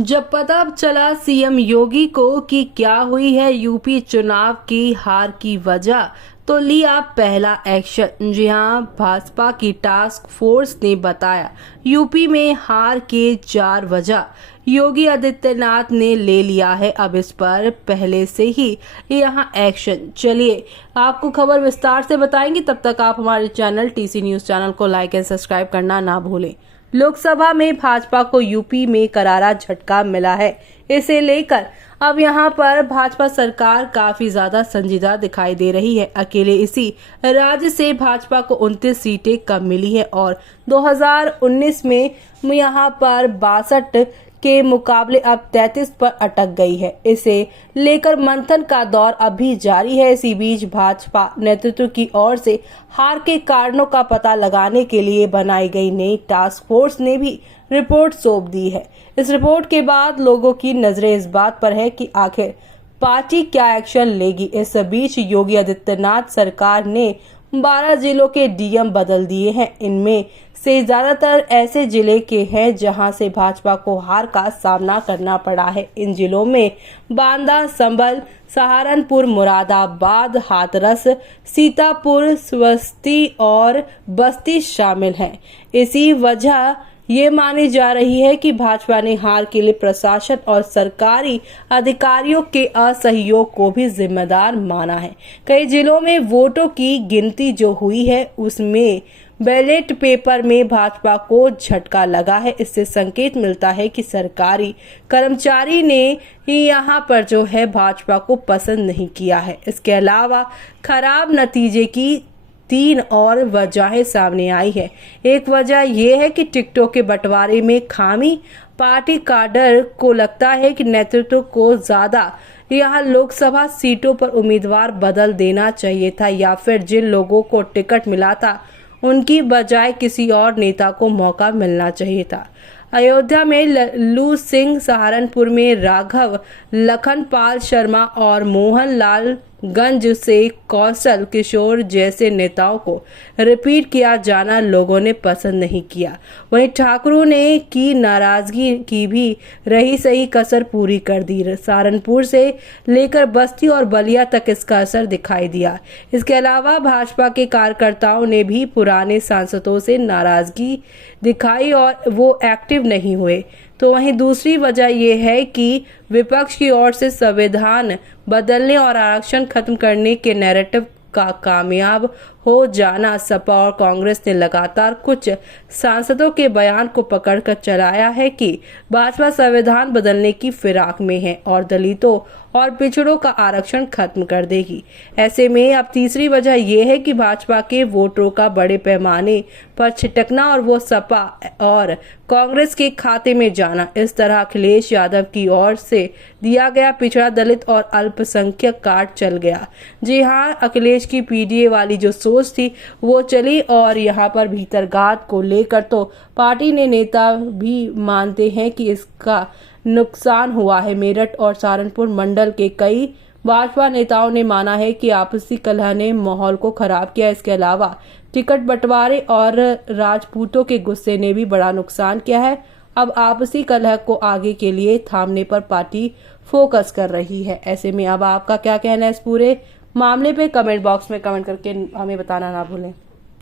जब पता चला सीएम योगी को कि क्या हुई है यूपी चुनाव की हार की वजह, तो लिया पहला एक्शन। जी हां, भाजपा की टास्क फोर्स ने बताया यूपी में हार के 4 वजह। योगी आदित्यनाथ ने ले लिया है अब इस पर पहले से ही यहां एक्शन। चलिए आपको खबर विस्तार से बताएंगे, तब तक आप हमारे चैनल टीसी न्यूज चैनल को लाइक एंड सब्सक्राइब करना ना भूलें। लोकसभा में भाजपा को यूपी में करारा झटका मिला है। इसे लेकर अब यहां पर भाजपा सरकार काफी ज्यादा संजीदा दिखाई दे रही है। अकेले इसी राज्य से भाजपा को 29 सीटें कम मिली है और 2019 में यहां पर 62 के मुकाबले अब 33 पर अटक गई है। इसे लेकर मंथन का दौर अभी जारी है। इसी बीच भाजपा नेतृत्व की ओर से हार के कारणों का पता लगाने के लिए बनाई गई नई टास्क फोर्स ने भी रिपोर्ट सौंप दी है। इस रिपोर्ट के बाद लोगों की नजरें इस बात पर है कि आखिर पार्टी क्या एक्शन लेगी। इस बीच योगी आदित्यनाथ सरकार ने 12 जिलों के डीएम बदल दिए हैं। इनमें से ज्यादातर ऐसे जिले के हैं जहां से भाजपा को हार का सामना करना पड़ा है। इन जिलों में बांदा, संभल, सहारनपुर, मुरादाबाद, हाथरस, सीतापुर, स्वस्ती और बस्ती शामिल हैं। इसी वजह ये मानी जा रही है कि भाजपा ने हार के लिए प्रशासन और सरकारी अधिकारियों के असहयोग को भी जिम्मेदार माना है। कई जिलों में वोटों की गिनती जो हुई है उसमें बैलेट पेपर में भाजपा को झटका लगा है। इससे संकेत मिलता है कि सरकारी कर्मचारी ने यहाँ पर जो है भाजपा को पसंद नहीं किया है। इसके अलावा खराब नतीजे की 3 और वजहें सामने आई है। एक वजह यह है कि टिकटों के बंटवारे में खामी। पार्टी काडर को लगता है कि नेतृत्व को ज्यादा यहाँ लोकसभा सीटों पर उम्मीदवार बदल देना चाहिए था, या फिर जिन लोगों को टिकट मिला था उनकी बजाय किसी और नेता को मौका मिलना चाहिए था। अयोध्या में लल्लू सिंह, सहारनपुर में राघव, लखनपाल शर्मा और मोहन लाल गंज से कौशल किशोर जैसे नेताओं को रिपीट किया जाना लोगों ने पसंद नहीं किया। वहीं ठाकुरों ने की नाराजगी की भी रही सही कसर पूरी कर दी। सहारनपुर से लेकर बस्ती और बलिया तक इसका असर दिखाई दिया। इसके अलावा भाजपा के कार्यकर्ताओं ने भी पुराने सांसदों से नाराजगी दिखाई और वो एक्टिव नहीं हुए। तो वहीं दूसरी वजह यह है कि विपक्ष की ओर से संविधान बदलने और आरक्षण खत्म करने के नैरेटिव का कामयाब हो जाना। सपा और कांग्रेस ने लगातार कुछ सांसदों के बयान को पकड़कर चलाया है कि भाजपा संविधान बदलने की फिराक में है और दलितों और पिछड़ों का आरक्षण खत्म कर देगी। ऐसे में अब तीसरी वजह यह है कि भाजपा के वोटरों का बड़े पैमाने पर छिटकना और वो सपा और कांग्रेस के खाते में जाना। इस तरह अखिलेश यादव की ओर से दिया गया पिछड़ा, दलित और अल्पसंख्यक कार्ड चल गया। जी हाँ, अखिलेश की पीडीए वाली जो सोच थी वो चली और यहाँ पर भीतरघात को लेकर तो पार्टी ने नेता भी मानते हैं कि इसका नुकसान हुआ है। मेरठ और सहारनपुर मंडल के कई भाजपा नेताओं ने माना है कि आपसी कलह ने माहौल को खराब किया। इसके अलावा टिकट बंटवारे और राजपूतों के गुस्से ने भी बड़ा नुकसान किया है। अब आपसी कलह को आगे के लिए थामने पर पार्टी फोकस कर रही है। ऐसे में अब आपका क्या कहना है इस पूरे मामले पे? कमेंट बॉक्स में कमेंट करके हमें बताना ना भूलें।